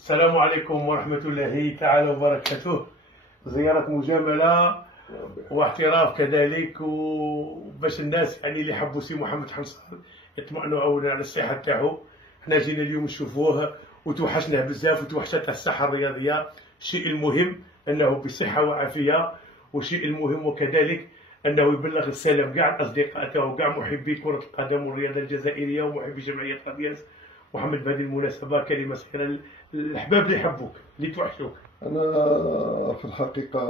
السلام عليكم ورحمة الله تعالى وبركاته. زيارة مجاملة واحتراف كذلك، وباش الناس يعني اللي حبوا سي محمد حنصل يطمئنوا اولا على الصحة تاعو. حنا جينا اليوم نشوفوه وتوحشناه بزاف وتوحشته الصحة الرياضية. الشيء المهم انه بصحة وعافية، والشيء المهم وكذلك انه يبلغ السلام كاع الاصدقاء تاعو، كاع محبي كرة القدم والرياضة الجزائرية ومحبي جمعية راديانس. محمد، بهذه المناسبة كلمة صغيرة للأحباب اللي يحبوك اللي توحشوك. أنا في الحقيقة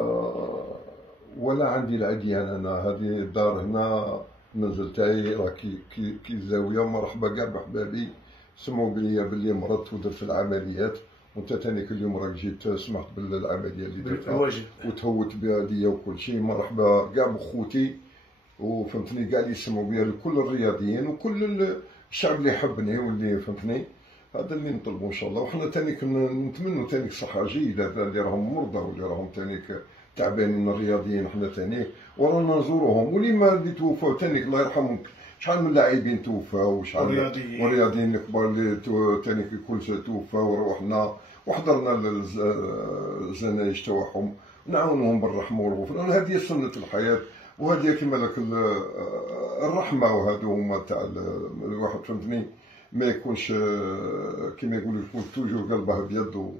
ولا عندي العديان، أنا هذه الدار هنا المنزل تاعي راه كي الزاوية. مرحبا كاع بحبابي، سمعوا بلي مرضت ودرت العمليات، وانت تاني كل يوم راك جيت سمعت بالعملية اللي درتها وتهوت بها ليا وكل شيء. مرحبا كاع بخوتي وفهمتني، كاع اللي يسمعوا بها، كل الرياضيين وكل الشعب اللي يحبني واللي فهمتني. هذا اللي نطلبوا ان شاء الله. وحنا تاني نتمنوا تاني صحه جيده اللي راهم مرضى واللي راهم تاني تعبانين الرياضيين. حنا تاني ورانا نزوروهم، واللي ما اللي توفاو تاني الله يرحمهم. شحال من لاعبين توفاو، وشحال ورياضيين كبار اللي تاني كل توفاو، وروحنا وحضرنا الجنائز تاعهم، نعاونوهم بالرحمه والغفران. هذه سنه الحياه، وهذه كما لك الرحمه، وهذو هما تاع الواحد فهمتني. ما يكونش كما يقولوا يكون توجور قلبه بيد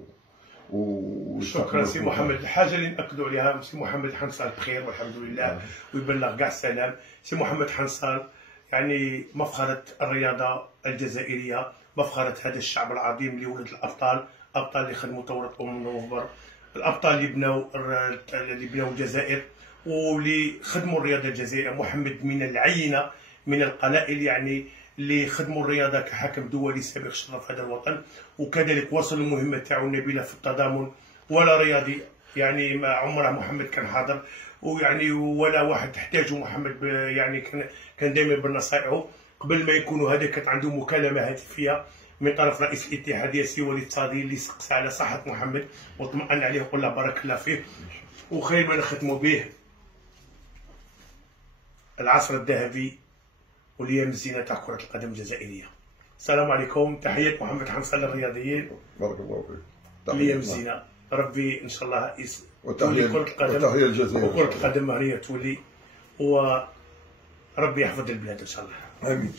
شكرا سي محمد. الحاجه اللي ناكدوا عليها سي محمد حنصل بخير والحمد لله، ويبلغ كاع السلام. سي محمد حنصل يعني مفخره الرياضه الجزائريه، مفخره هذا الشعب العظيم اللي ولد الابطال اللي خدموا ثوره نوفمبر، الابطال اللي بناو الجزائر واللي خدموا الرياضه الجزائريه. محمد من العينه، من القلائل يعني اللي خدموا الرياضه كحكم دولي سابق شرف هذا الوطن، وكذلك وصل المهمه تاعو النبيله في التضامن. ولا رياضي يعني ما عمره محمد كان حاضر، ويعني ولا واحد تحتاجه محمد يعني كان دائما بنصائحه. قبل ما يكونوا هذا كانت عنده مكالمه هاتفيه من طرف رئيس الاتحاديه سي وليد صادي، اللي سقسى على صحه محمد واطمأن عليه وقال له بارك الله فيه. وخير ما نختموا به العصر الذهبي والايام الزينه تاع كره القدم الجزائريه. السلام عليكم، تحيات محمد حنصل الرياضيين. بارك الله فيك. الايام الزينه، ربي ان شاء الله وتحيه كره القدم وتحيه الجزائر، وكره القدم هي تولي، وربي يحفظ البلاد ان شاء الله. امين.